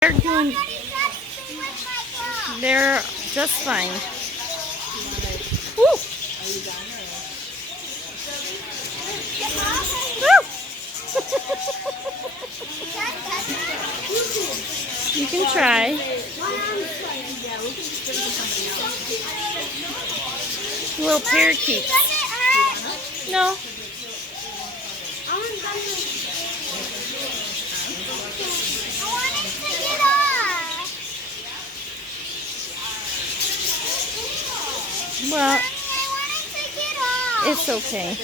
They're doing, they're just fine. Woo! Woo! You can try. Little parakeets. No. Well, it's okay.